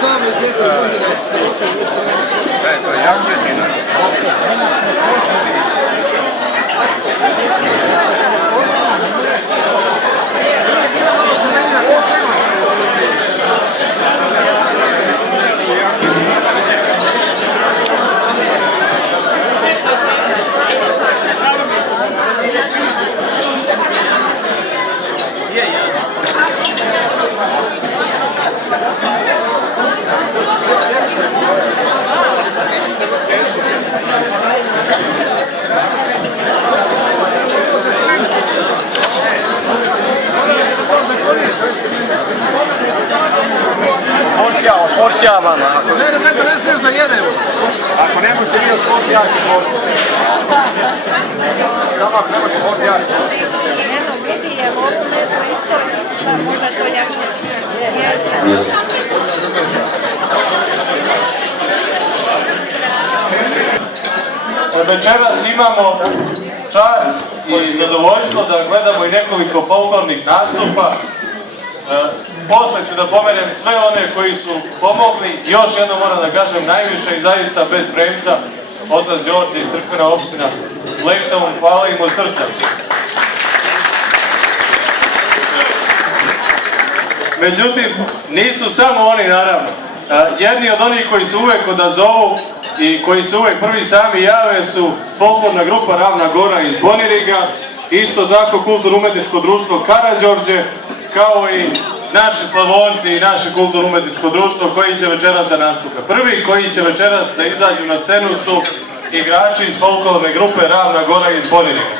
Znam iz 10 godina se došao u Crnemu. To je jako jedina. Porcija vama. Ne smiješ da jedemo. Ako ne možete vi osvojiti, ja ću porcija. Samo ako ne možete porcija, ja ću porcija. Eno, vidi je ovo meso isto, pa možda to jasno jeste. Večeras imamo čast i zadovoljstvo da gledamo i nekoliko folklornih nastupa. Posle ću da pomenem sve one koji su pomogli. Još jedno moram da kažem najviše i zaista bez premca otac Đorđe i crkvena opština Lehtovom, hvala im od srca. Međutim, nisu samo oni naravno. Jedni od onih koji se uvek odazovu i koji se uvek prvi sami jave su folklorna grupa Ravna Gora iz Boniriga, isto tako kulturno-umetničko društvo Karađorđe, kao i naši Slavonci i naše kulturno-umetničko društvo koji će večeras da nastupe. Prvi koji će večeras da izađu na scenu su igrači iz folklorne grupe Ravna Gora iz Boniriga.